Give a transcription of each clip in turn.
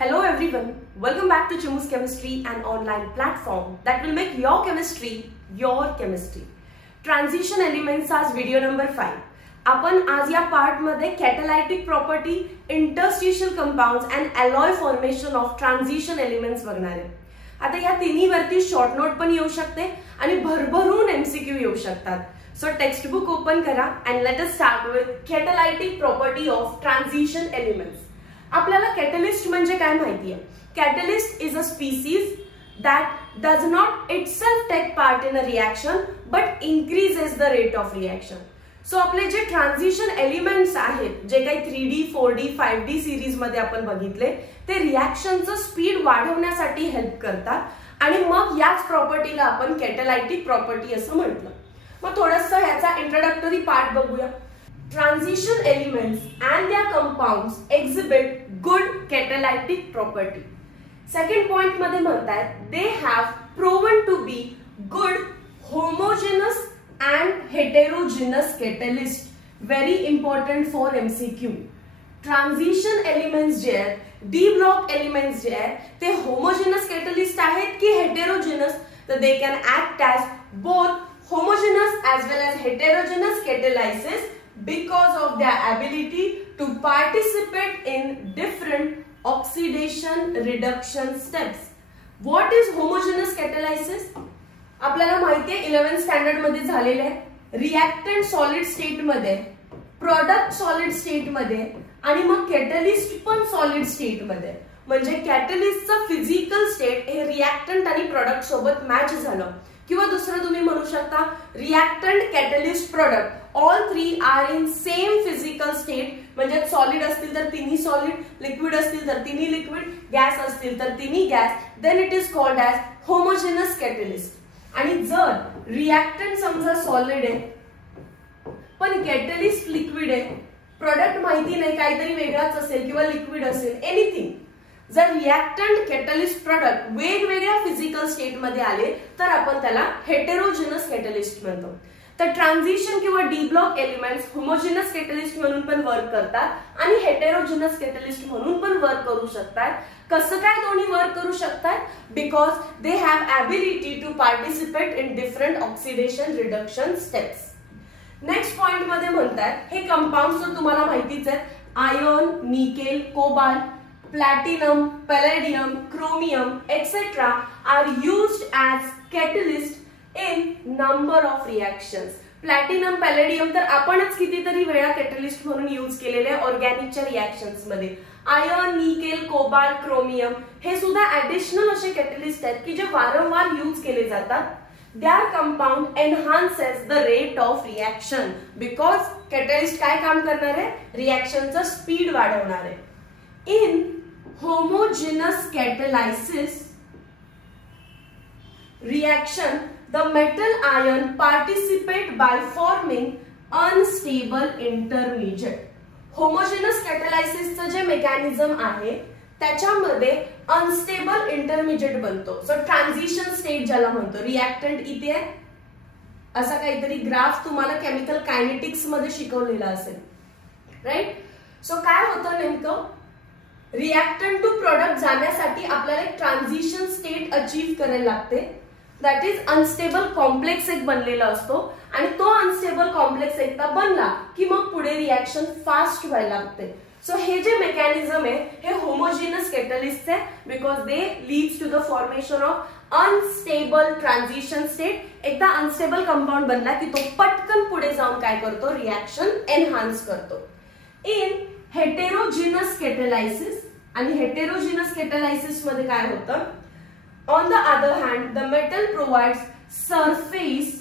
Hello everyone, welcome back to Chimu's Chemistry, an online platform that will make your chemistry your chemistry. Transition elements आज video number 5. आपण आज या part मध्ये catalytic property, interstitial compounds and alloy formation of transition elements बघणार आहे. आता या तिन्ही वरती शॉर्ट नोट पण येऊ शकते आणि भरभरून एमसीक्यू येऊ शकतात. सो टेक्स्ट बुक ओपन करा and let us start with catalytic property of transition elements. आपल्याला कॅटलिस्ट म्हणजे काय माहिती आहे? Catalyst is a species that does not itself take part in a reaction but increases the rate of reaction. So आपले जे transition elements आहेत, जे काही 3D, 4D, 5D सीरीज मध्ये आपण बघितले, ते रिएक्शनचं स्पीड वाढवण्यासाठी हेल्प करतात आणि मग याच प्रॉपर्टीला आपण कॅटॅलायटिक प्रॉपर्टी असं म्हटलं. मग थोडंसं ह्याचा इंट्रोडक्टरी पार्ट बघूया. Transition elements and their compounds exhibit good catalytic property. Second point मध्ये म्हणतात they have proven to be good homogeneous and heterogeneous catalyst. Very important for MCQ. Transition elements जे आहेत, डी ब्लॉक एलिमेंट्स जे आहेत, ते homogeneous catalyst आहेत की heterogeneous? तर they can act as both homogeneous as well as heterogeneous catalysis because of their ability to participate in different oxidation reduction steps. What is homogeneous catalysis? आपल्याला माहिती आहे 11th standard मध्ये झालेले आहे. Reactant solid state मध्ये, product solid state मध्ये आणि मग कॅटलिस्ट पण सॉलिड स्टेट मध्ये. म्हणजे कॅटलिस्टचं फिजिकल स्टेट हे रिएक्टंट आणि प्रोडक्ट सोबत मॅच झालं. किंवा दुसरं तुम्ही म्हणू शकता reactant, catalyst, product all three are in same physical state. म्हणजे सॉलिड असतील तर तिन्ही सॉलिड, लिक्विड असतील तर तिन्ही लिक्विड, गॅस असतील तर तिन्ही gas. Then it is called as homogeneous catalyst. आणि जर रिएक्टंट समजा सॉलिड आहे पण कॅटलिस्ट लिक्विड आहे, प्रोडक्ट माहिती नाही, काहीतरी वेगळाच असेल किंवा लिक्विड असेल, एनिथिंग, जर रिएक्टंट, कॅटलिस्ट, प्रोडक्ट वेगवेगळ्या फिजिकल स्टेट मध्ये आले तर आपण त्याला हेटेरोजेनस कॅटलिस्ट म्हणतो. तर ट्रान्झिशन किंवा D block elements homogeneous catalyst म्हणून पण वर्क करतात आणि हेटेरोजेनस कॅटलिस्ट म्हणून पण वर्क करू शकतात. कसं काय दोन्ही वर्क करू शकतात? Because they have ability to participate in different oxidation reduction steps. Next point मध्ये म्हणतात हे कंपाऊंड्स तर तुम्हाला माहितीच आहेत. Iron, nickel, cobalt, platinum, palladium, chromium, etc. are used as catalyst in number of reactions. Platinum, palladium तर आपणच कितीतरी वेळा कॅटलिस्ट म्हणून यूज केलेले ऑर्गॅनिकच्या रिएक्शन्स मध्ये. आयर्न, निकेल, कोबाल्ट, क्रोमियम हे सुद्धा ऍडिशनल असे कॅटलिस्ट आहेत की जे वारंवार यूज केले जातात. Their compound enhances the rate of reaction because catalyst काय काम करणार आहे? रिएक्शनचा स्पीड वाढवणार आहे. In homogeneous catalysis reaction, the metal ion participate by forming unstable intermediate. Homogeneous catalysis चं जे मेकॅनिझम आहे त्याच्यामध्ये अनस्टेबल इंटरमिजिएट बनतो. सो ट्रान्झिशन स्टेट ज्याला म्हणतो. रिएक्टंट इथे आहे, असा काहीतरी ग्राफ तुम्हाला केमिकल कायनेटिक्स मध्ये शिकवलेला असेल, राईट? सो काय होतं नेमकं? रिएक्टंट टू प्रोडक्ट जाण्यासाठी आपल्याला एक ट्रान्झिशन स्टेट अचीव करायला लागते. दॅट इज अनस्टेबल कॉम्प्लेक्स एक बनलेला असतो आणि तो अनस्टेबल कॉम्प्लेक्स एकदा बनला की मग पुढे रिएक्शन फास्ट व्हायला लागते. सो हे जे मेकॅनिझम आहे हे होमोजेनस कॅटलिस्ट आहे because they leads to the formation of unstable transition state. एकदा अनस्टेबल कंपाऊंड बनला की तो पटकन पुढे जाऊन काय करतो? रिएक्शन एनहान्स करतो. इन हेटेरोजेनस कॅटलायसिस, आणि हेटेरोजेनस कॅटलायसिस मध्ये काय होतं? On the other hand the metal provides surface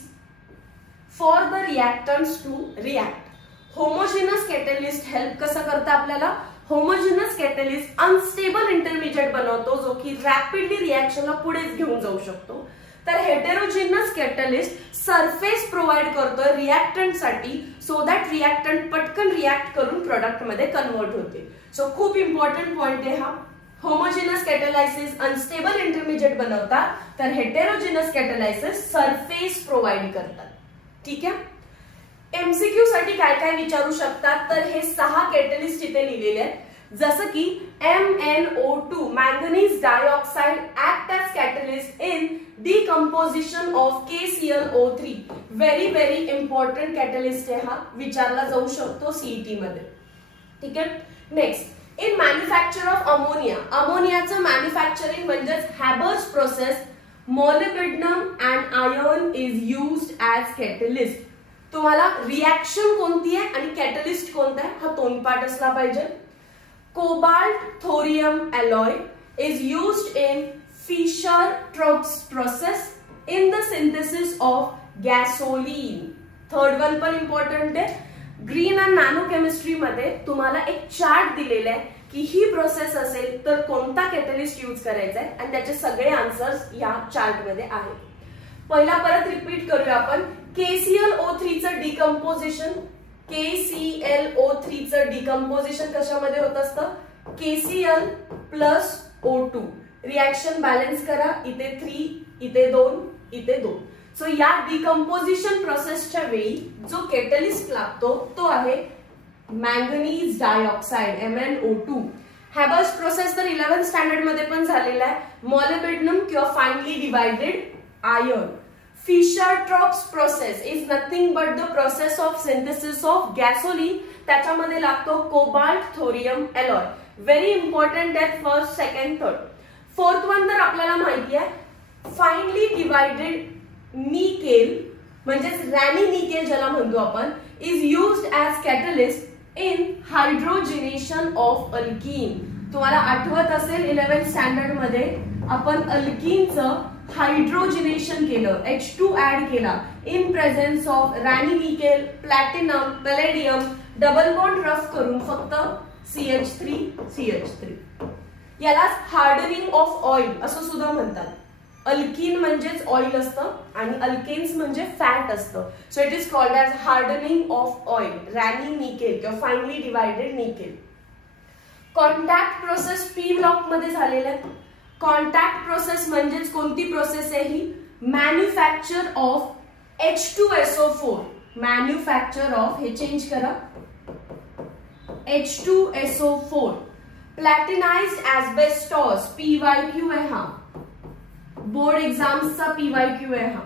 for the reactants to react. Homogeneous catalyst help कसं करतं आपल्याला? होमोजेनस कॅटलिस्ट अनस्टेबल इंटरमिजिएट बनवतो जो की रॅपिडली रिएक्शनला पुढेच घेऊन जाऊ शकतो. तर हेटेरोजेनस कॅटलिस्ट सरफेस प्रोव्हाइड करतोय रिएक्टंट साठी सो दॅट रिएक्टंट पटकन रिएक्ट करून प्रोडक्ट मध्ये कन्वर्ट होते. सो खूप इम्पॉर्टंट पॉइंट आहे हा. होमोजेनस कॅटलायसिस अनस्टेबल इंटरमिजिएट बनवतात, तर हेटेरोजेनस कॅटलायसिस सरफेस प्रोव्हाइड करतात. ठीक आहे. एमसीक्यू साठी काय काय विचारू शकतात? तर हे 6 कॅटलिस्ट इथे लिहिलेले आहेत. जसं की MnO2 manganese dioxide act as catalyst in decomposition of KClO3. very important catalyst आहे हा, विचारला जाऊ शकतो सीईटी मध्ये. ठीक आहे. Next, in manufacture of ammonia, अमोनियाचं मॅन्युफॅक्चरिंग म्हणजेच Haber's process, molybdenum and iron is used as catalyst. तुम्हाला रिएक्शन कोणती आहे आणि कॅटलिस्ट कोणता आहे हा तोंडपाठ असला पाहिजे. Cobalt thorium alloy is used in Fischer-Tropsch process in the synthesis of gasoline. Third one पण इम्पॉर्टंट आहे. ग्रीन अँड नॅनो केमिस्ट्री मध्ये तुम्हाला एक चार्ट दिलेला आहे की ही प्रोसेस असेल तर कोणता कॅटलिस्ट यूज करायचा आहे आणि त्याचे सगळे आन्सर्स या चार्ट मध्ये आहेत. पहिला परत रिपीट करूया आपण. KClO3 चं डिकम्पोजिशन, KClO3 चं डिकम्पोजिशन कशामध्ये होत असतं? KCl plus O2. Reaction balance करा, इथे 3, इथे 2, इथे 2. सो या डिकम्पोजिशन प्रोसेसच्या वेळी जो कॅटलिस्ट लागतो तो आहे मॅंगनीज डायऑक्साइड MnO2. हॅबर्स प्रोसेस तर 11th स्टँडर्ड मध्ये पण झालेला आहे. मॉलिब्डेनम किंवा finely divided iron. Fischer-Tropsch process is nothing but the process of synthesis of gasoline. त्याच्यामध्ये लागतो cobalt thorium alloy. Very important आहे first, second, third. Fourth one तर आपल्याला माहिती आहे, फाइनली डिवाइडेड निकेल म्हणजेच रॅनी निकेल ज्याला म्हणतो आपण, is used as catalyst in hydrogenation of alkene. तुम्हाला आठवत असेल 11th स्टँडर्ड मध्ये आपण अल्कीनचं हायड्रोजिनेशन केलं, H2 ऍड केला in presence of Raney nickel, platinum, palladium, double bond रफ करून फक्त CH3. यालाच हार्डनिंग ऑफ ऑइल असं सुद्धा म्हणतात. अल्कीन म्हणजेच ऑइल असतं आणि अल्केन्स म्हणजे फॅट असतं. So it is called as hardening of oil, Raney nickel किंवा finely divided nickel. Contact process P block मध्ये झालेल्या आहेत. कॉन्टॅक्ट प्रोसेस म्हणजेच कोणती प्रोसेस आहे ही? Manufacture of H2SO4. Manufacture of, हे चेंज करा, H2SO4. प्लॅटिनाइज्ड एस्बेस्टॉस, PYQ आहे हा, बोर्ड एग्जाम्सचा PYQ आहे हा.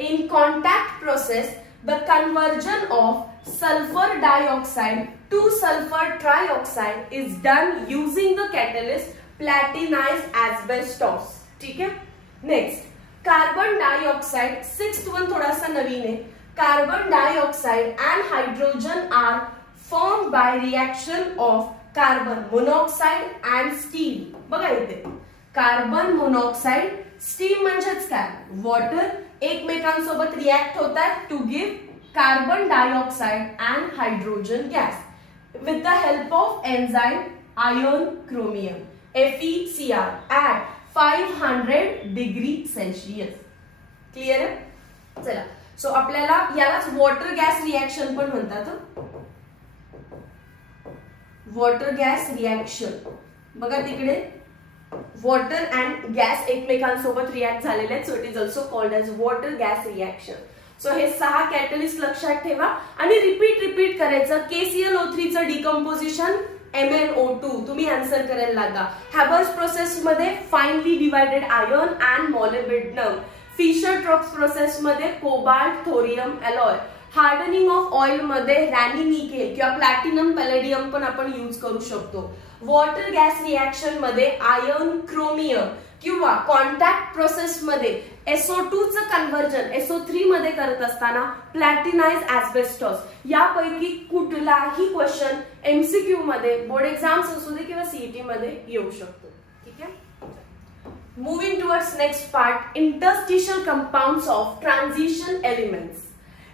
In contact process the conversion of sulphur dioxide to sulphur trioxide is done using the catalyst platinized asbestos. ठीक है. Next, carbon dioxide, sixth one थोडासा नवीन आहे. Carbon dioxide and hydrogen are formed by reaction of carbon monoxide and steam. बघा इथे carbon monoxide, steam म्हणजेच काय? Water. एकमेकांसोबत रिएक्ट होतात to give carbon dioxide and hydrogen gas with the help of enzyme iron chromium FeCr at 500 degree Celsius. Clear आहे? चला, so आपल्याला यालाच वॉटर गॅस रिएक्शन पण म्हणतात. वॉटर गॅस रिएक्शन बघा तिकडे वॉटर अँड गॅस एकमेकांसोबत रिएक्ट झालेले आहेत. So it is also called as water gas reaction. So हे 6 कॅटलिस्ट लक्षात ठेवा आणि रिपीट करायचं. KClO3 चं डिकम्पोजिशन MnO2 तुम्ही आन्सर करायला लागा. हॅबर्स प्रोसेस मध्ये finely divided iron and molybdenum. Fischer Tropsch process मध्ये cobalt thorium alloy. Hardening of oil मध्ये रॅनी निकेल किंवा प्लॅटिनम पॅलेडियम पण आपण यूज करू शकतो. वॉटर गॅस रिएक्शन मध्ये आयर्न क्रोमियम किंवा कॉन्टॅक्ट प्रोसेस मध्ये SO2 चं कन्वर्जन SO3 मध्ये करत असताना प्लॅटिनाइज्ड एस्बेस्टॉस. यापैकी कुठलाही क्वेश्चन MCQ मध्ये, बोर्ड एक्झाम्स असू दे किंवा CET मध्ये येऊ शकतो. ठीक आहे. Moving towards next part, interstitial compounds of transition elements.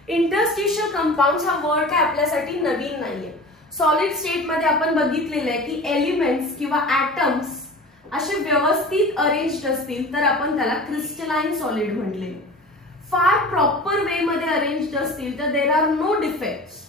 Interstitial compounds हा वर्ड काय आपल्यासाठी नवीन नाहीये. सॉलिड स्टेट मध्ये आपण बघितलेलं आहे की एलिमेंट्स किंवा ऍटम्स असे व्यवस्थित अरेंज्ड असतील तर आपण त्याला क्रिस्टलाइन सॉलिड म्हटले. फार प्रॉपर वे मध्ये अरेंज्ड असतील तर देर आर नो डिफेक्ट्स.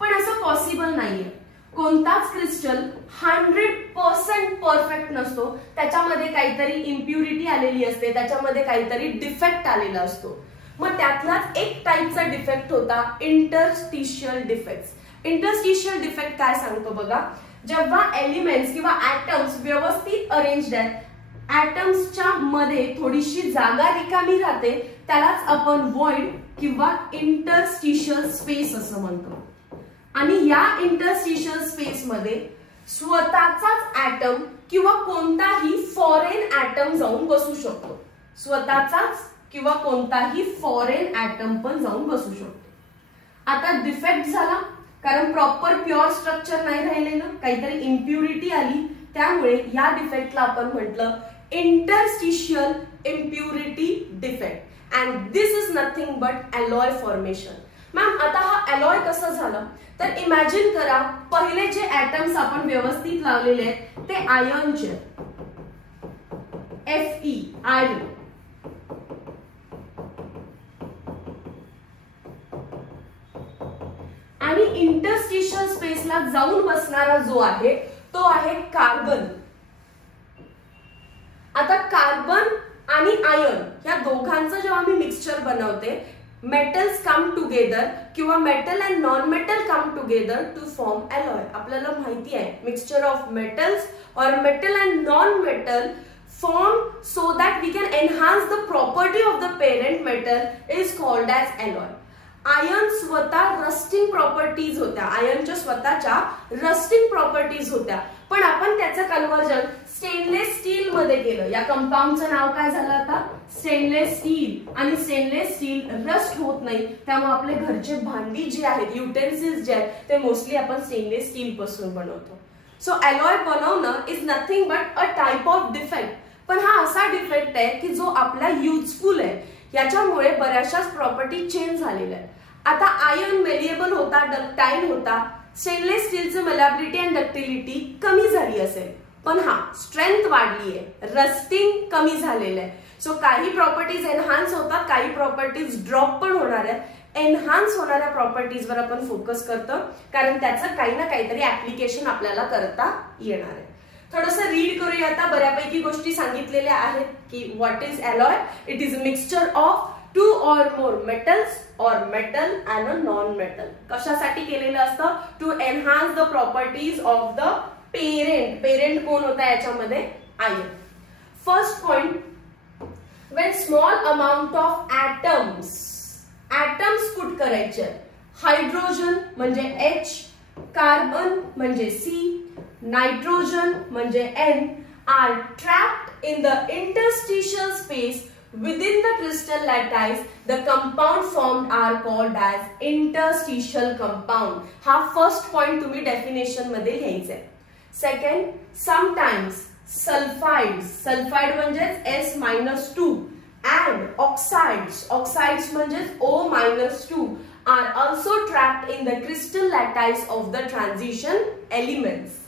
पण असं पॉसिबल नाहीये. कोणताच क्रिस्टल 100% परफेक्ट नसतो. त्याच्यामध्ये काहीतरी इम्प्युरिटी आलेली असते, त्याच्यामध्ये काहीतरी डिफेक्ट आलेला असतो. मग त्यातलाच एक टाईपचा डिफेक्ट होता इंटरस्टिशियल डिफेक्ट्स. इंटरस्टिशियल डिफेक्ट काय सांगतो बघा, जेव्हा एलिमेंट्स किंवा ऍटम्स व्यवस्थित अरेंज्ड आहेत, ॲटम्सच्या मध्ये थोडीशी जागा रिकामी राहते, त्यालाच आपण व्हॉइड किंवा इंटरस्टिशियल स्पेस असं म्हणतो. आणि या इंटरस्टिशियल स्पेस मध्ये स्वतःचाच ॲटम किंवा कोणताही फॉरेन ॲटम जाऊन बसू शकतो. स्वतःचाच किंवा कोणताही फॉरेन ॲटम पण जाऊन बसू शकतो. आता डिफेक्ट झाला कारण प्रॉपर प्युअर स्ट्रक्चर नाही राहिलेलं, काहीतरी इम्प्युरिटी आली, त्यामुळे या डिफेक्टला आपण म्हटलं interstitial impurity defect. And this is nothing but alloy formation. Ma'am आता हा अलॉय कसं झालं तर इमॅजिन करा, पहिले जे ॲटम्स आपण व्यवस्थित लावलेले आहेत ते आयर्नचे, Fe आयर्न, आणि इंटरस्टिशियल स्पेसला जाऊन बसणारा जो आहे तो आहे कार्बन. आता कार्बन आणि आयर्न या दोघांचं जेव्हा मी मिक्सचर बनवते, मेटल्स कम टुगेदर किंवा metal and non metal come together to form alloy. आपल्याला माहिती आहे mixture of metals or metal and non metal form so that we can enhance the property of the parent metal is called as alloy. Iron स्वतः rusting properties होत्या, आयर्नच्या स्वतःच्या rusting properties होत्या, पण आपण त्याचं कन्व्हर्जन स्टेनलेस स्टील मध्ये केलं. या कंपाऊंडचं नाव काय झालं आता स्टेनलेस स्टील. आणि स्टेनलेस स्टील रस्ट होत नाही, त्यामुळे आपले घरचे भांडी जे आहेत, युटेन्सिल्स जे आहेत ते मोस्टली आपण स्टेनलेस स्टील पासून बनवतो. सो अलॉय बनवणं is nothing but a type of defect. पण हा असा डिफेक्ट आहे की जो आपला युजफुल आहे, याच्यामुळे बऱ्याचशाच प्रॉपर्टी चेंज झालेल्या आहेत. आता आयर्न मेलिएबल होता, डक्टाइल होता, स्टेनलेस स्टीलचे मेलॅबिलिटी अँड डक्टिलिटी कमी झाली असेल, पण हा स्ट्रेंथ वाढली आहे, रस्टिंग कमी झालेलं आहे. सो काही प्रॉपर्टीज एनहान्स होतात, काही प्रॉपर्टीज ड्रॉप पण होणार आहेत. एनहान्स होणाऱ्या प्रॉपर्टीजवर आपण फोकस करतो कारण त्याचं काही ना काहीतरी ऍप्लिकेशन आपल्याला करता येणार आहे. थोडंसं रीड करूया. आता बऱ्यापैकी गोष्टी सांगितलेल्या आहेत की what is alloy. It is a mixture of two or more metals or metal and a non metal. कशासाठी केलेलं असतं to enhance the properties of the parent. Parent कोण होता याच्यामध्ये iron. First point, when small amount of atoms put करायचे, hydrogen म्हणजे H, carbon म्हणजे C, nitrogen म्हणजे N are trapped in the interstitial space within the crystal lattice. The compound formed are called as interstitial compound. हा first point तुम्ही definition मध्ये घ्यायचा आहे. Second, sometimes sulfides, sulphide म्हणजे S-2 and oxides म्हणजे O-2 are also trapped in the crystal lattice of the transition elements.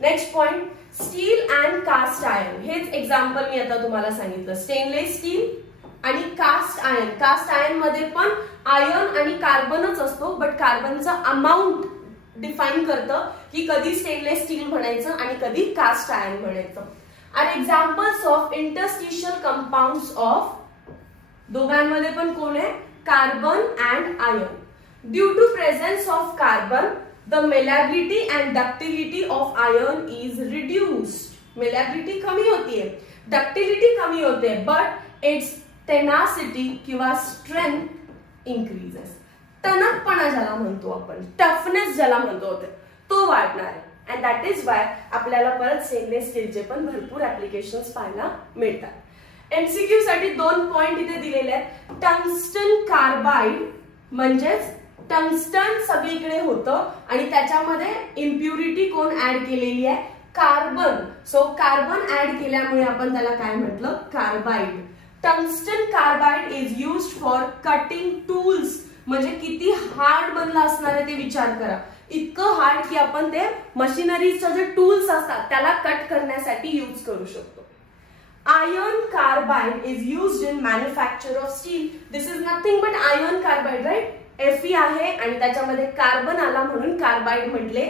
Next point, steel and cast iron. हेच example मी आता तुम्हाला सांगितलं. स्टेनलेस स्टील आणि कास्ट आयर्न. कास्ट आयर्न मध्ये पण आयर्न आणि कार्बनच असतो, बट कार्बनचा अमाऊंट डिफाईन करतं की कधी स्टेनलेस स्टील म्हणायचं आणि कधी कास्ट आयर्न म्हणायचं. Are examples of interstitial compounds of. दोघांमध्ये पण कोण आहे carbon and iron. Due to presence of carbon the malleability and ductility of iron is reduced. malleability कमी होतीये, ductility कमी होते, but its tenacity किंवा strength increases. टणकपणा ज्याला म्हणतो आपण, टफनेस ज्याला म्हणतो तो वाढणार आहे. and that is why आपल्याला परत स्टेनलेस स्टीलचे पण भरपूर ऍप्लिकेशन्स पाहायला मिळतात. एमसीक्यू साठी 2 पॉइंट इथे दिलेले आहेत. टंगस्टन कार्बाइड म्हणजेच टंगस्टन सगळीकडे होतं आणि त्याच्यामध्ये इम्प्युरिटी कोण ऍड केलेली आहे कार्बन. सो कार्बन ऍड केल्यामुळे आपण त्याला काय म्हटलं carbide. Tungsten carbide is used for cutting tools. म्हणजे किती हार्ड बनला असणार आहे ते विचार करा. इतकं हार्ड की आपण ते मशिनरीजचे जे टूल्स असतात त्याला कट करण्यासाठी यूज करू शकतो. Iron carbide is used in manufacture of steel. This is nothing but iron carbide, right. Fe आहे आणि त्याच्यामध्ये कार्बन आला म्हणून कार्बाइड म्हटले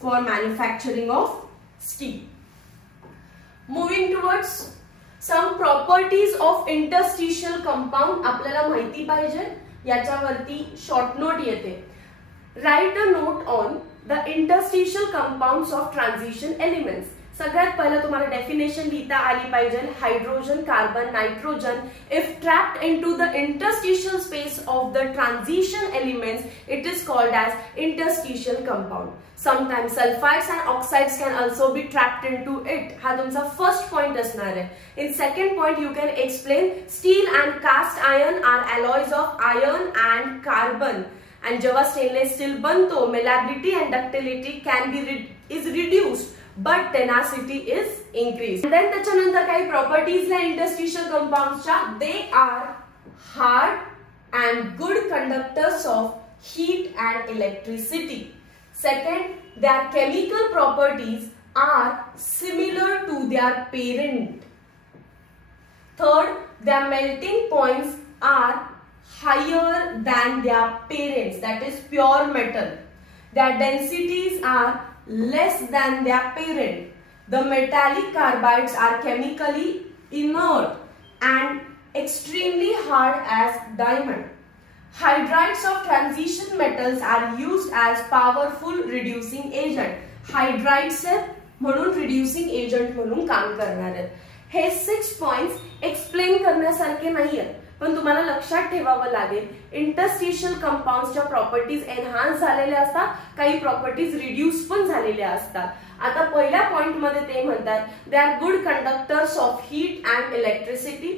for manufacturing of steel. Moving towards some properties of interstitial compound आपल्याला माहिती पाहिजे. याच्यावरती शॉर्ट नोट येते. Write a note on the interstitial compounds of transition elements. सगळ्यात पहिलं तुम्हाला डेफिनेशन लिहिता आली पाहिजे. Hydrogen, carbon, nitrogen if trapped into the interstitial space of the transition elements it is called as interstitial compound. Sometimes sulfides and oxides can also be trapped into it. हा तुमचा first point असणार आहे. In second point you can explain steel and cast iron are alloys of iron and carbon. And जेव्हा stainless steel बनतो malleability and ductility is reduced but tenacity is increased. And then त्याच्यानंतर काही properties ला interstitial कंपाउंड्सच्या they are hard and good conductors of heat and electricity. Second, their chemical properties are similar to their parent. Third, their melting points are higher than their parents, that is pure metal. Their densities are less than their parent. The metallic carbides are chemically inert and extremely hard as diamond. Hydrides of transition metals are used as powerful reducing agent. Hydrides म्हणून reducing agent म्हणून काम करणार आहेत. हे 6 points explain करण्यासारखे नाहीयेत, पण तुम्हाला लक्षात ठेवावं लागेल. इंटरस्टिशियल कंपाउंड्सच्या प्रॉपर्टीज एनहान्स झालेल्या असतात, काही प्रॉपर्टीज रिड्यूस पण झालेल्या असतात. आता पहिल्या पॉइंट मध्ये ते म्हणतात दे are good conductors of heat and electricity.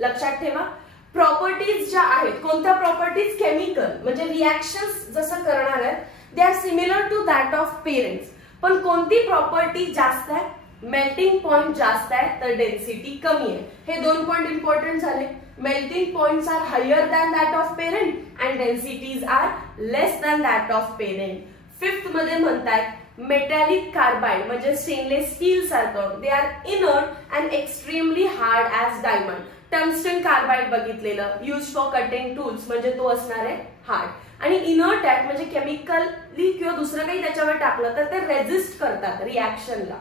लक्षात ठेवा प्रॉपर्टीज ज्या आहेत, कोणत्या प्रॉपर्टीज, केमिकल म्हणजे रिएक्शन्स जसं करणार आहेत, they are similar to that of parents. पण कोणती प्रॉपर्टी जास्त आहे, मेल्टिंग पॉइंट जास्त आहे तर डेन्सिटी कमी आहे. हे 2 पॉइंट इम्पॉर्टंट झाले. Melting points are higher than that of parent and densities are less than that of parent. Fifth मध्ये म्हणतायत मेटॅलिक कार्बाइड म्हणजे स्टेनलेस स्टील सारखं they are inert and extremely hard as diamond. Tungsten carbide बघितलेलं use for cutting tools म्हणजे तो असणार आहे hard. आणि इनर्ट ॲट म्हणजे केमिकली किंवा दुसरं काही त्याच्यावर टाकलं तर ते रेजिस्ट करतात रिएक्शनला.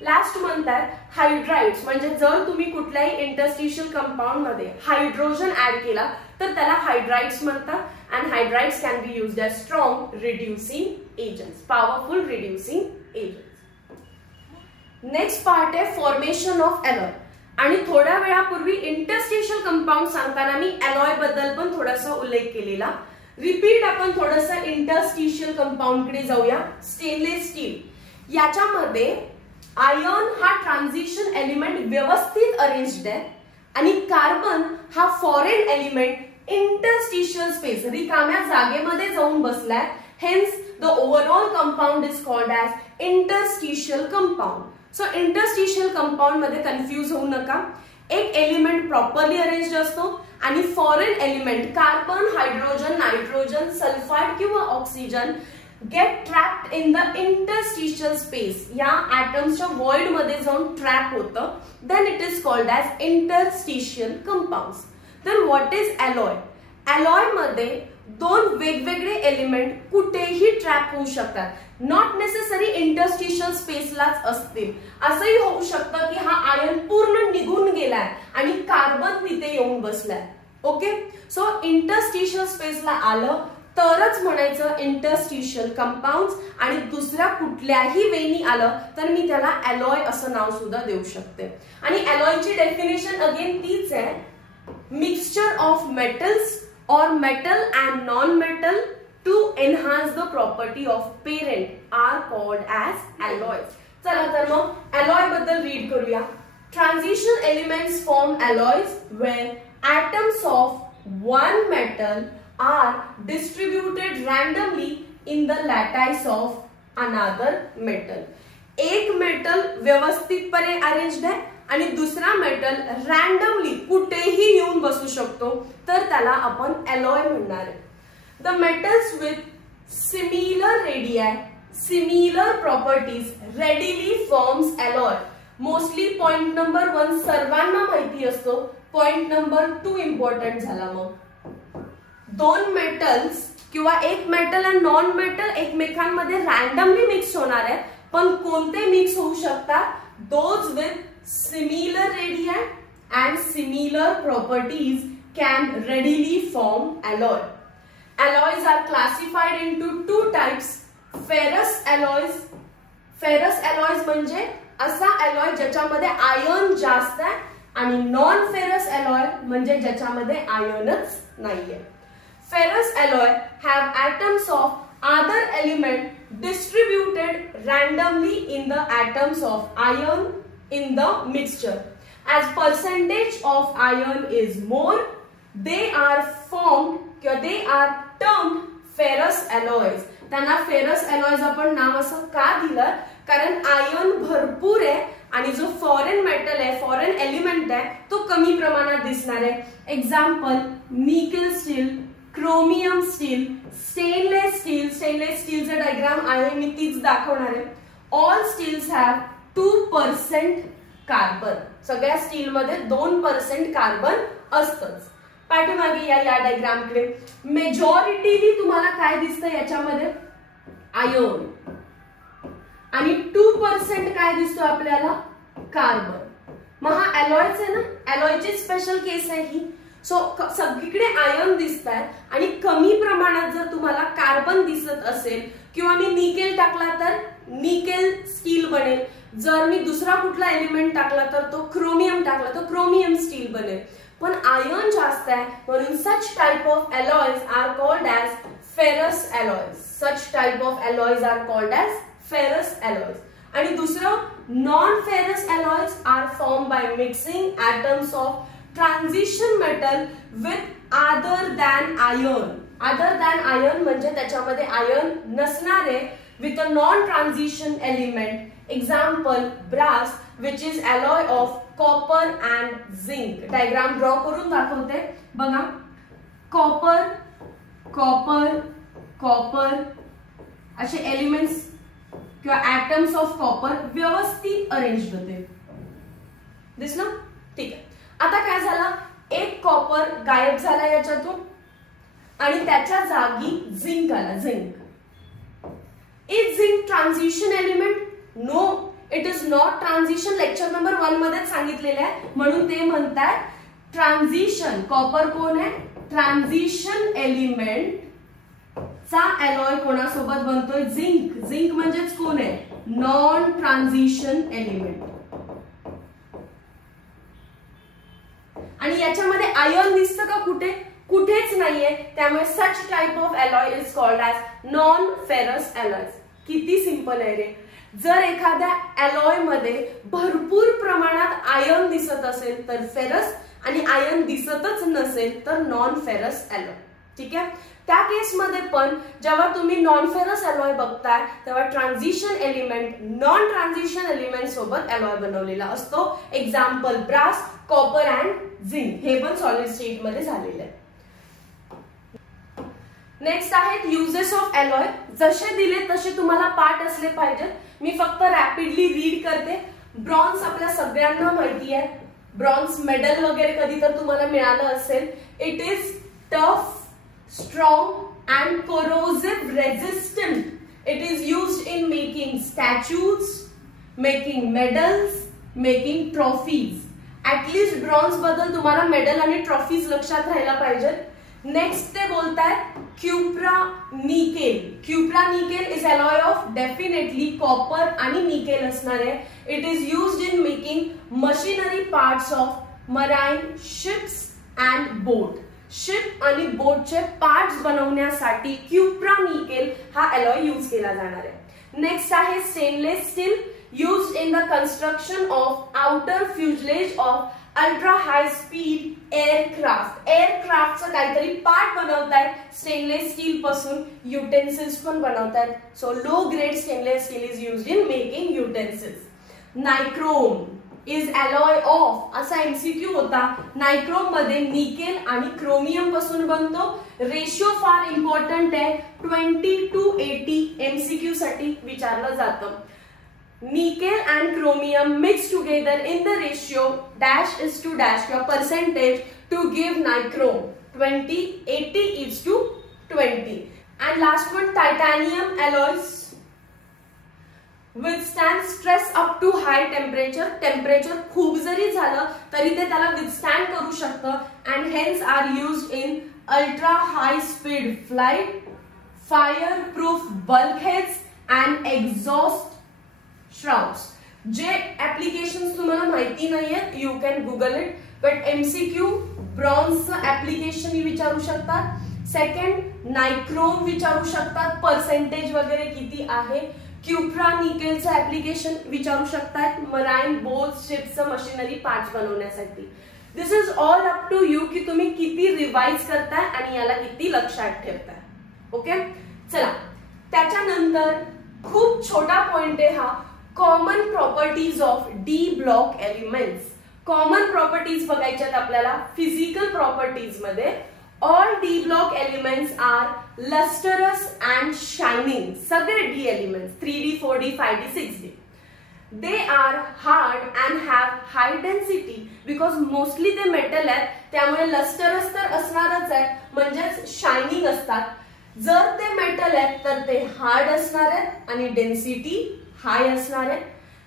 लास्ट म्हणतात हायड्राइड्स म्हणजे जर तुम्ही कुठल्याही इंटरस्टिशियल कंपाऊंड मध्ये हायड्रोजन ऍड केला तर त्याला हायड्राइड्स म्हणतात. And hydrides can be used as strong reducing agents, powerful reducing agents. Next part आहे फॉर्मेशन ऑफ एलॉय. आणि थोड्या वेळापूर्वी इंटरस्टिशियल कंपाऊंड सांगताना मी एलॉय बद्दल पण थोडासा उल्लेख केलेला. रिपीट आपण थोडंसं इंटरस्टिशियल कंपाऊंड कडे जाऊया. स्टेनलेस स्टील याच्यामध्ये आयर्न हा ट्रान्झिशन एलिमेंट व्यवस्थित अरेंज्ड आहे आणि कार्बन हा फॉरेन एलिमेंट इंटरस्टिशियल स्पेस रिकाम्या जागेमध्ये जाऊन बसलाय. Hence the overall compound is called as interstitial compound. So interstitial compound मध्ये कन्फ्यूज होऊ नका. एक एलिमेंट प्रॉपरली अरेंज्ड असतो आणि foreign element carbon, hydrogen, nitrogen, sulphide किंवा oxygen get trapped in the interstitial space. या ऍटम्सच्या व्हॉइड मध्ये जाऊन ट्रॅप होतं. Then it is called as interstitial compounds. तर व्हॉट इज एलॉय? एलॉय मध्ये 2 वेगवेगळे एलिमेंट कुठेही ट्रॅप होऊ शकतात. नॉट नेसेसरी इंटरस्टिशियल स्पेसलाच असतील. असंही होऊ शकतं की हा आयर्न पूर्ण निघून गेलाय आणि कार्बन तिथे येऊन बसलाय. ओके, सो इंटरस्टिशियल स्पेसला आलं तरच म्हणायचं इंटरस्टिशियल कंपाऊंड्स. आणि दुसऱ्या कुठल्याही वेनी आलं तर मी त्याला एलॉय असं नाव सुद्धा देऊ शकते. आणि एलॉयची डेफिनेशन अगेन तीच आहे, mixture of metals or metal and non-metal to enhance the property of parent are called as alloys. चला तर मग alloy बद्दल रीड करूया. Transition elements form alloys where atoms of one metal are distributed randomly in the lattice of another metal. एक metal व्यवस्थितपणे arranged आहे आणि दुसरा मेटल रॅन्डमली कुठेही येऊन बसू शकतो तर त्याला आपण एलॉय म्हणणार आहे. The metals with similar radii, similar properties readily forms alloy. Mostly point number 1 सर्वांना माहिती असतो. पॉइंट नंबर 2 इम्पॉर्टंट झाला. मग 2 मेटल्स किंवा एक मेटल आणि नॉन मेटल एकमेकांमध्ये रॅन्डमली मिक्स होणार आहेत. पण कोणते मिक्स होऊ शकतात? Those with similar radii and similar properties can readily form alloy. Alloys are classified into 2 types. Ferrous alloys. Ferrous alloys म्हणजे असा अलॉय ज्याच्यामध्ये आयर्न जास्त आहे आणि नॉन फेरस अलॉय म्हणजे ज्याच्यामध्ये आयर्नच नाहीये. Ferrous alloy have atoms of other element distributed randomly in the atoms of iron in the mixture. As percentage of iron is more, they are formed or they are termed ferrous alloys. त्यांना ferrous alloys आपण नाव असं का दिलं? कारण iron भरपूर आहे आणि जो फॉरेन मेटल आहे, फॉरेन एलिमेंट आहे, तो कमी प्रमाणात दिसणार आहे. Example nickel steel, chromium steel, stainless steel. Stainless स्टीलचं डायग्राम आहे, मी तीच दाखवणार आहे. All steels have 2% carbon. सगळ्या स्टील मध्ये 2% कार्बन असतंच. पाठीमागे या डायग्रामकडे मेजॉरिटीली तुम्हाला काय दिसतं याच्यामध्ये? आयर्न. आणि 2% काय दिसतो आपल्याला? कार्बन. मग हा अलॉयच आहे ना, अलॉयची स्पेशल केस आहे ही. सो सगळीकडे आयर्न दिसत आहे आणि कमी प्रमाणात जर तुम्हाला कार्बन दिसत असेल किंवा मी निकेल टाकला तर निकेल स्टील बनेल. जर मी दुसरा कुठला एलिमेंट टाकला तर तो क्रोमियम टाकला तर क्रोमियम स्टील बनेल. पण आयर्न जास्त आहे म्हणून such type of alloys are called as ferrous alloys. Such type of alloys are called as ferrous alloys. आणि दुसरं non ferrous alloys are formed by mixing atoms of transition metal with other than iron. Other than iron म्हणजे त्याच्यामध्ये iron नसणारे with a non transition element. Example brass which is alloy of copper and zinc. Diagram draw करून दाखवते बघा. Copper, copper, copper असे elements किंवा atoms of copper व्यवस्थित arrange होते. दिसलं? ठीक आहे. आता काय झालं? एक कॉपर गायब झाला याच्यातून आणि त्याच्या जागी झिंक आला. Zinc. Is zinc transition element? No, it is not transition. Lecture number 1 मध्ये सांगितलेले आहे म्हणून ते म्हणतात ट्रान्झिशन. कॉपर कोण आहे? ट्रान्झिशन एलिमेंट चा अलॉय कोणासोबत बनतोय? झिंक. झिंक म्हणजेच कोण आहे? Non transition element. आणि याच्यामध्ये आयर्न दिसतं का कुठे? कुठेच नाहीये. त्यामुळे such type of alloy is called as non ferrous alloys. किती सिंपल आहे रे. जर एखाद्या अलॉय मध्ये भरपूर प्रमाणात आयर्न दिसत असेल तर फेरस आणि आयर्न दिसतच नसेल तर नॉन फेरस अलॉय. ठीक आहे. त्या केसमध्ये पण जेव्हा तुम्ही नॉन फेरस अलॉय बघताय तेव्हा transition element non transition element सोबत अलॉय बनवलेला असतो. Example brass, copper and zinc. हे पण सॉलिड स्टेट मध्ये झालेलं आहे. नेक्स्ट आहेत युजेस ऑफ अलॉय. जसे दिले तसे तुम्हाला पाठ असले पाहिजेत. मी फक्त रॅपिडली रीड करते. ब्रॉन्झ आपल्या सगळ्यांना माहिती आहे. ब्रॉन्झ मेडल वगैरे कधी तर तुम्हाला मिळालं असेल. It is tough, strong and corrosive resistant. It is used in making statues, making medals, making trophies. At least bronze बद्दल तुम्हाला मेडल आणि ट्रॉफीज लक्षात राहायला पाहिजे. नेक्स्ट ते बोलतायत cupro nickel. Cupro nickel is alloy of definitely copper आणि nickel असणार आहे. It is used in making machinery parts of marine ships and boat. Ship आणि बोटचे पार्ट्स बनवण्यासाठी क्युप्रा निकेल हा अलॉय यूज केला जाणार आहे. नेक्स्ट आहे stainless steel. used in the construction of outer fuselage of ultra high speed aircraft. एअरक्राफ्टचा काहीतरी पार्ट बनवतायत स्टेनलेस स्टील पासून. युटेन्सिल्स पण बनवतायत. So low grade stainless steel is used in making utensils. Nichrome is alloy of. असा MCQ होता. Nichrome मध्ये nickel आणि क्रोमियम पासून बनतो. रेशिओ फार इम्पॉर्टंट आहे. 20:80 एमसीक्यू साठी विचारलं जातं. Nickel and chromium mixed together in the ratio dash is to dash your percentage to give nichrome. 20:80 is to 20. And last one, titanium alloys withstand stress up to high temperature. Temperature खूप जरी झालं तरी ते त्याला withstand करू शकतं and hence are used in ultra high speed flight, fireproof bulkheads and exhaust shrouds. जे application तुम्हाला माहिती नाहीये you can google it, but MCQ ब्रॉन्झचं ऍप्लिकेशन विचारू शकतात. सेकंड नायक्रोम विचारू शकतात, पर्सेंटेज वगैरे किती आहे. क्युप्रा निकेलचं ऍप्लिकेशन विचारू शकतात, मराईन बोर्ड शिपचं मशिनरी पार्ट्स बनवण्यासाठी. This is all up to you की तुम्ही किती रिवाइज करताय आणि याला किती लक्षात ठेवताय. ओके, चला त्याच्यानंतर खूप छोटा पॉइंट आहे हा, common properties of D block elements. Common properties बघायच्यात आपल्याला. फिजिकल प्रॉपर्टीज मध्ये all D block elements are lustrous and shining. सगळे D elements 3D 4D 5D 6D they are hard and have high density because mostly ते metal आहेत, त्यामुळे lustrous तर असणारच आहे म्हणजेच शायनिंग असतात. जर ते मेटल आहेत तर ते हार्ड असणार आहेत आणि डेन्सिटी हाय असणार आहे.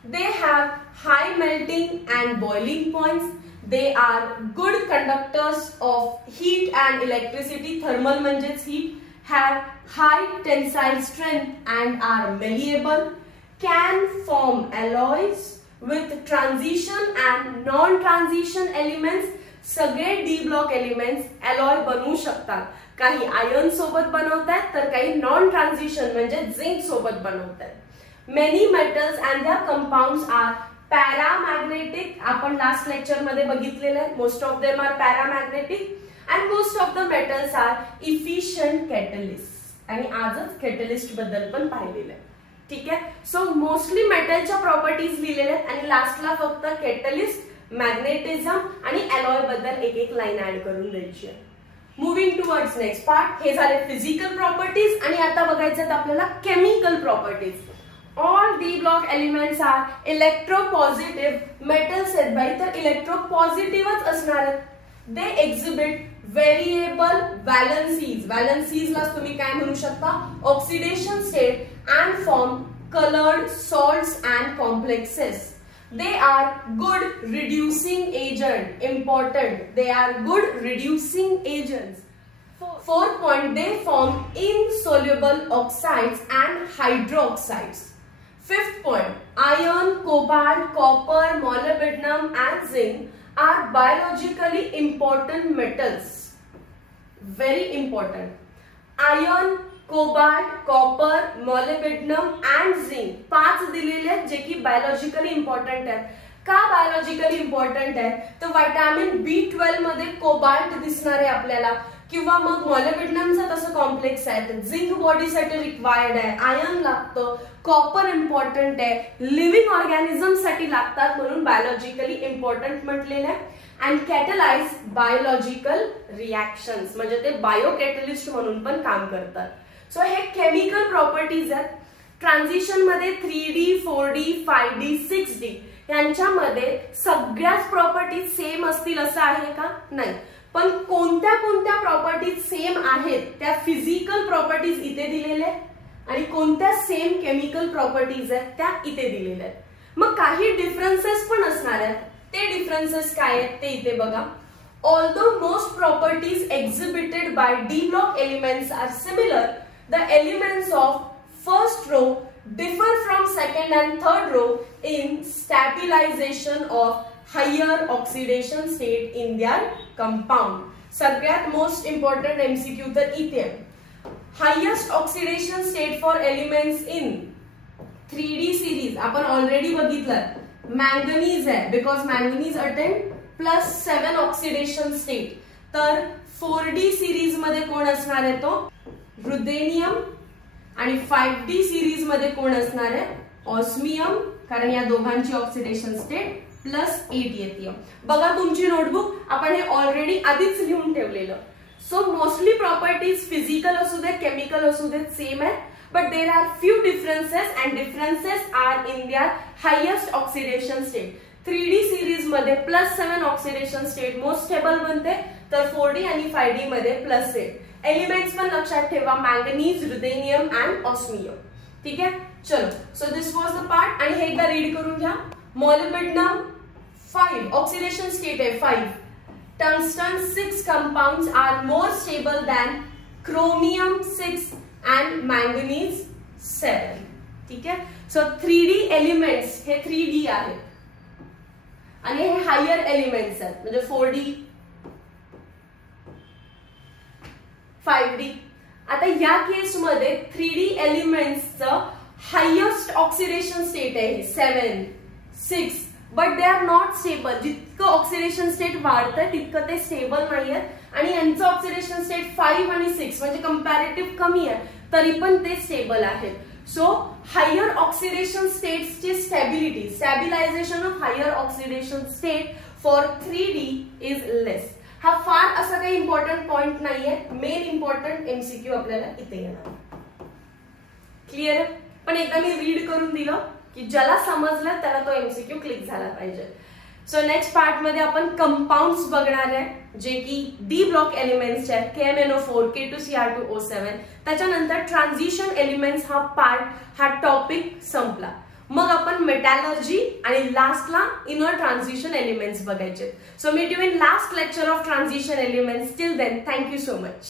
They have high melting and boiling points. They are good conductors of heat and electricity. Thermal म्हणजेच heat. Have high tensile strength and are malleable. Can form alloys with transition and non-transition elements. सगळे D block elements alloy बनवू शकतात. काही iron सोबत बनवतात तर काही non transition म्हणजे झिंक सोबत बनवतात. Many metals and their compounds are paramagnetic. आपण लास्ट लेक्चर मध्ये बघितलेलं आहे. Most of them are paramagnetic and most of the metals are efficient catalyst. आणि आजच कॅटलिस्ट बद्दल पण पाहिलेलं आहे. ठीक आहे, सो मोस्टली मेटलच्या प्रॉपर्टीज लिहिलेल्या आहेत आणि लास्टला फक्त कॅटलिस्ट, मॅग्नेटिझम आणि अलॉय बद्दल एक एक लाईन ऍड करून द्यायची आहे. Moving towards next part. हे झाले फिजिकल प्रॉपर्टीज आणि आता बघायचं आपल्याला chemical properties. All D block elements are electropositive. Metals आहेत बाई तर इलेक्ट्रोपॉझिटिव्हच असणार आहेत. दे एक्झिबिट व्हेरिएबल व्हॅलन्सीज. व्हॅलन्सीजला तुम्ही काय म्हणू शकता, oxidation state and form colored salts and complexes. They are good reducing agent. Important. They are good reducing agents. 4th point, they form insoluble oxides and hydroxides. 5th point, iron, cobalt, copper, molybdenum and zinc are biologically important metals. Very important. Iron, cobalt, copper, molybdenum and zinc 5 दिलेले आहेत जे की biologically important आहेत. का biologically important आहे तर vitamin B12 मध्ये cobalt दिसणार आहे आपल्याला, किंवा मग मॉलिब्डेनमचा तसं कॉम्प्लेक्स आहे. झिंक बॉडीसाठी रिक्वायर्ड आहे. आयर्न लागतं. कॉपर इम्पॉर्टंट आहे. लिव्हिंग ऑर्गॅनिझम साठी लागतात म्हणून बायोलॉजिकली इम्पॉर्टंट म्हटलेलं आहे. अँड कॅटलाइज बायोलॉजिकल रिॲक्शन्स म्हणजे ते बायोकॅटलिस्ट म्हणून पण काम करतात. सो हे केमिकल प्रॉपर्टीज आहेत. ट्रान्झिशन मध्ये 3D 4D 5D 6D यांच्यामध्ये सगळ्याच प्रॉपर्टीज सेम असतील असं आहे का, नाही. पण कोणत्या कोणत्या प्रॉपर्टीज सेम आहेत त्या फिजिकल प्रॉपर्टीज इथे दिलेल्या आहेत आणि कोणत्या सेम केमिकल प्रॉपर्टीज आहेत त्या इथे दिलेल्या आहेत. मग काही डिफरन्सेस पण असणार आहेत. ते डिफरन्सेस काय आहेत ते इथे बघा. Although most properties exhibited by D block elements are similar, the elements of first row differ from second and third row in stabilization of higher oxidation state in their compound. सगळ्यात most important MCQ तर इथे highest oxidation state for elements in 3D series आपण already बघितलं. Manganese आहे because manganese attend +7 oxidation state. तर 4D series मध्ये कोण असणार आहे तो रुदेनियम आणि 5D सिरीज मध्ये कोण असणार आहे ऑस्मियम, कारण या दोघांची ऑक्सिडेशन स्टेट +8 येते. बघा तुमची नोटबुक आपण हे ऑलरेडी आधीच लिहून ठेवलेलं. सो मोस्टली प्रॉपर्टीज फिजिकल असू देत केमिकल असू देत सेम आहेत, but there are few differences and differences are in their highest oxidation state. 3D series मध्ये +7 ऑक्सिडेशन स्टेट मोस्ट स्टेबल बनते, तर 4D आणि 5D मध्ये +8. एलिमेंट्स पण लक्षात ठेवा मॅंगनीज, रुदेनियम अँड ऑस्मियम. ठीक आहे, चलो. So this was the part आणि हे एकदा रीड करून घ्या. मॉलिब्डेनम 5 ऑक्सिडेशन स्टेट आहे 5. Tungsten 6 compounds are more stable than chromium 6 and manganese 7. ठीक आहे. सो 3D एलिमेंट्स हे 3D आहेत आणि हे हायर एलिमेंट्स आहेत, म्हणजे 4D 5D. आता या केसमध्ये 3D एलिमेंट्सचं हायेस्ट ऑक्सिडेशन स्टेट आहे 7, 6, but they are not stable. जितकं ऑक्सिडेशन स्टेट वाढतंय तितकं ते स्टेबल नाहीयेत आणि यांचं ऑक्सिडेशन स्टेट 5 आणि 6 म्हणजे कंपॅरेटिव्ह कमी आहे, तरी पण ते स्टेबल आहेत. सो हायर ऑक्सिडेशन स्टेट्सची stability, stabilization of higher oxidation state for 3D is less. हा फार असा काही इम्पॉर्टंट पॉइंट नाहीये, मेन इम्पॉर्टंट एमसीक्यू आपल्याला इथे येणार. क्लिअर आहे. पण एकदा मी रीड करून दिलं की ज्याला समजलं त्याला तो एमसीक्यू क्लिक झाला पाहिजे. सो नेक्स्ट पार्ट मध्ये आपण कंपाऊंड्स बघणार आहे, जे की डी ब्लॉक एलिमेंट्स आहेत, KMnO4, K2Cr2O7. त्याच्यानंतर ट्रान्झिशन एलिमेंट्स हा पार्ट, हा टॉपिक संपला. मग आपण मेटॅलर्जी आणि लास्टला इनर ट्रान्झिशन एलिमेंट्स बघायचे. So meet you in last lecture of transition elements. Till then, thank you so much.